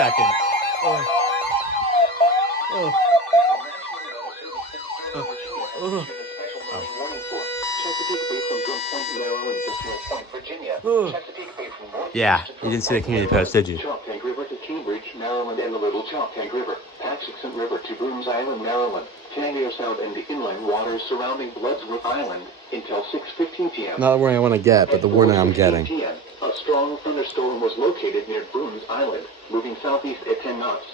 second. Oh. Oh. Oh. Yeah, you didn't see the community post, did you? Choptank River to Cambridge, Maryland, and the Little Choptank River. Patuxent River to Brooms Island, Maryland. Tangier Sound and the inland waters surrounding Bloodsworth Island until 6:15 p.m. Not the warning I want to get, but the warning I'm getting. PM, a strong thunderstorm was located near Brooms Island, moving southeast at 10 knots.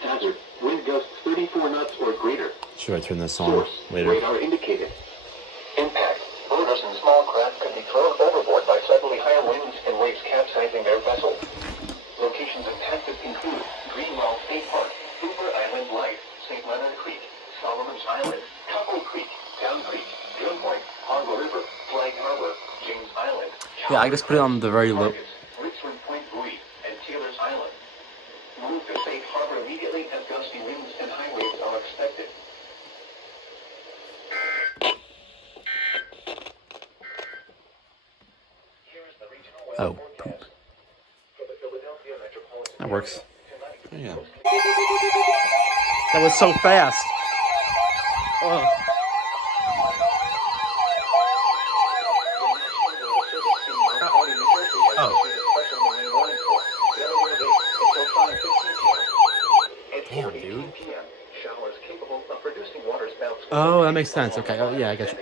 Hazard, wind gusts 34 knots or greater. Should I turn this on Source, later? radar indicated. Impact, boaters and small craft could be thrown overboard by suddenly higher winds and waves capsizing their vessel. Locations impacted include Greenwell State Park, Hoover Island Light, St. Leonard Creek, Solomon's Island, Couple Creek, Town Creek, Drill Point, Harbor River, Flag Harbor, James Island. Yeah, I just put it on the very low. Richmond Point Buoy, and Taylor's Island. Move to safe harbor immediately as gusty winds and high waves are expected. Oh, poop. That works. Oh, yeah. That was so fast. Oh. Oh. Damn, dude. Oh, that makes sense. Okay. Oh, yeah, I got you.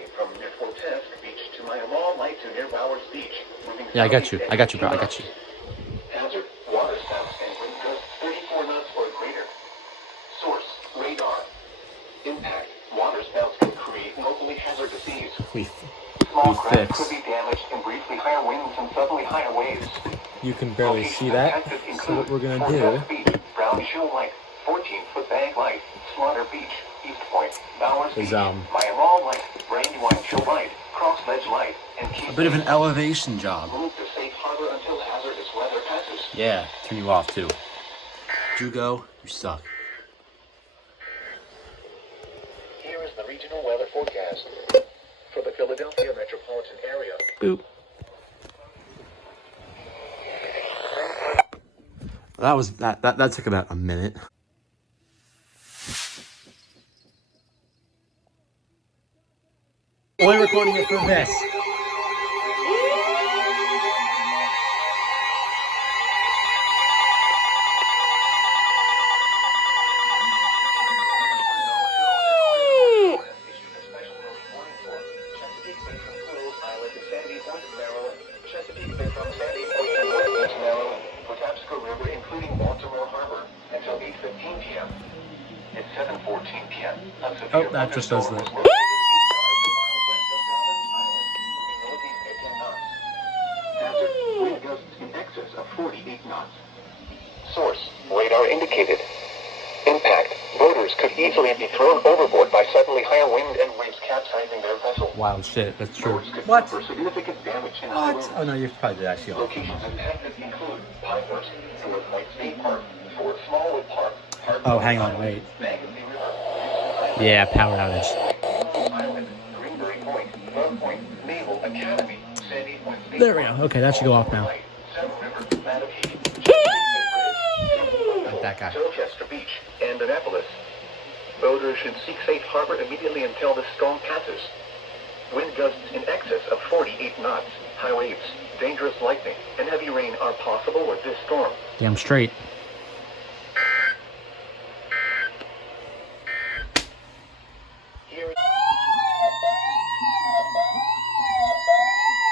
Yeah, I got you. I got you, bro. I got you. Hazard, water spouts and wind gusts 34 knots or greater. Source, radar. Impact, water spouts can create locally hazardous seas. Small craft could be damaged in briefly higher winds and suddenly higher waves. You can barely see that. So what we're gonna do? Brown Shoe Light, 14-foot Bag Light, Slaughter Beach, East Point, Bowers Beach, Mall Light, Brandywine Show Light, Cross Ledge Light, and a bit of an elevation job. Move to safe harbor until hazardous weather passes. Yeah, turn you off too. Jugo, you suck. Here is the regional weather forecast for the Philadelphia metropolitan area. Boop. That took about a minute. Only recording it for this. Oh, that just does that. Wind gusts in excess of 48 knots. Source, radar indicated. Impact, boaters could easily be thrown overboard by suddenly higher wind and waves capsizing their vessel. Wild shit, that's true. What? Significant damage in What? Oh no, you probably did actually. Locations impacted include Pinehurst, Fort White State Park, Fort Smallwood Park. Oh, hang on, wait. Yeah, power outage. There we go. Okay, that should go off now. Like that guy. Dorchester Beach and Annapolis. Boaters should seek safe harbor immediately until the storm passes. Wind gusts in excess of 48 knots, high waves, dangerous lightning, and heavy rain are possible with this storm. Damn straight.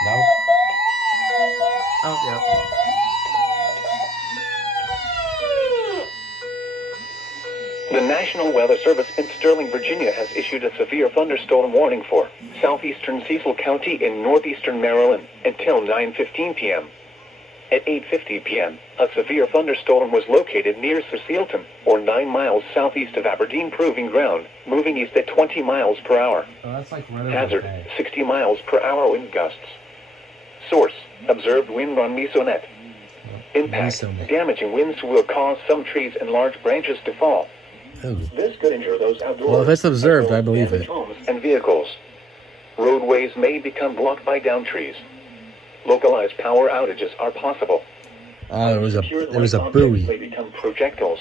No? Oh, yeah. The National Weather Service in Sterling, Virginia has issued a severe thunderstorm warning for southeastern Cecil County in northeastern Maryland until 9:15 p.m. At 8:50 p.m., a severe thunderstorm was located near Cecilton, or 9 miles southeast of Aberdeen Proving Ground, moving east at 20 miles per hour. Oh, that's like right Hazard, 60 miles per hour wind gusts. Source, observed wind on Mesonet. Impact, damaging winds will cause some trees and large branches to fall. Oh. This could injure those outdoors. Well, if it's observed, I believe it. Homes and vehicles. Roadways may become blocked by downed trees. Localized power outages are possible. Oh, it was a Objects buoy. may become projectiles.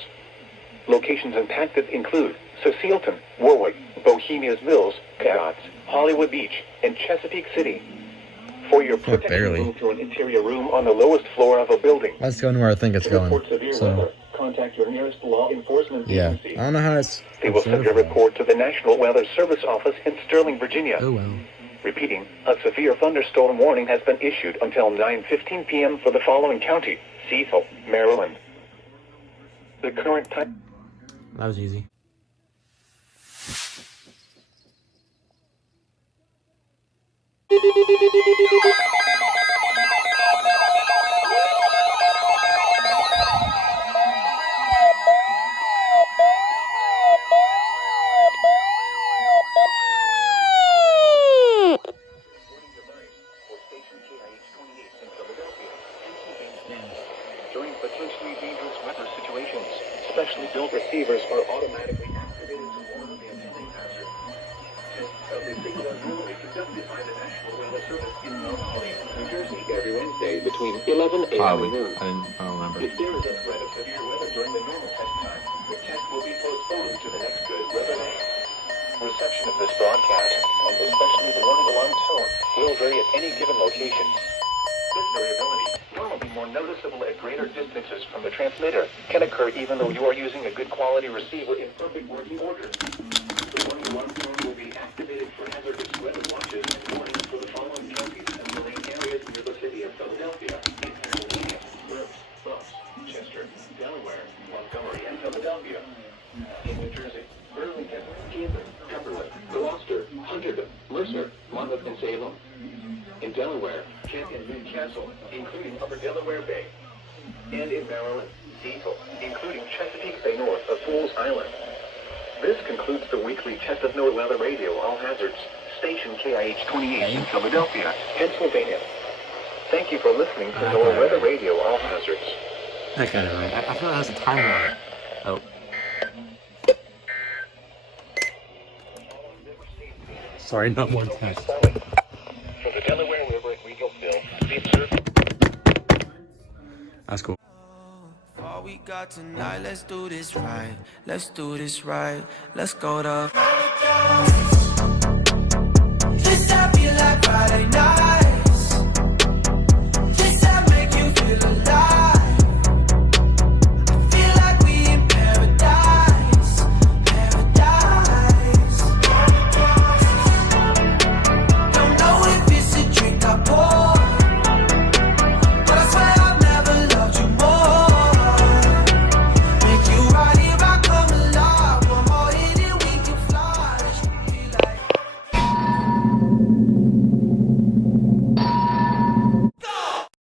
Locations impacted include Cecilton, Warwick, Bohemia's Mills, Coats, Hollywood Beach, and Chesapeake City. For your protection, barely. move to an interior room on the lowest floor of a building. Let's go where I think it's To going. report severe So, weather, contact your nearest law enforcement yeah. agency. I don't know how it's... They will send your report to the National Weather Service office in Sterling, Virginia. Oh, well. Repeating, a severe thunderstorm warning has been issued until 9:15 p.m. for the following county: Cecil, Maryland. The current time... That was easy. During potentially dangerous weather situations, specially built receivers are automatically activated to warn of the impending hazard. Tests of the signal are normally conducted by the National Weather Service in Mount Holly, New Jersey, every Wednesday between 11 a.m. and noon. I don't remember. If there is a threat of severe weather during the normal test time, the test will be postponed to the next good weather day. Reception of this broadcast, and especially the warning alarm tone, will vary at any given location. This variability, normally more noticeable at greater distances from the transmitter, can occur even though you are using a good quality receiver in perfect working order. The warning alarm tone will be activated for hazardous weather watches and warnings for the following counties and marine areas near the city of Philadelphia, in Pennsylvania, Bucks, Chester, Delaware, Montgomery, and Philadelphia. In New Jersey, Burlington, Camden, Cumberland, Gloucester, Hunterdon, Mercer, Monmouth, and Salem. In Delaware, Kent and Newcastle, including Upper Delaware Bay. And in Maryland, Cecil, including Chesapeake Bay north of Fools Island. This concludes the weekly Test of NOAA Weather Radio All Hazards, station KIH 28 in Philadelphia, Pennsylvania. Thank you for listening to NOAA Weather Radio All Hazards. That got it right. I feel that has a timer on it. Oh. Sorry, not one test. For the Delaware River at Regalville, be observed. That's cool. All we got tonight, let's do this right. Let's do this right. Let's go to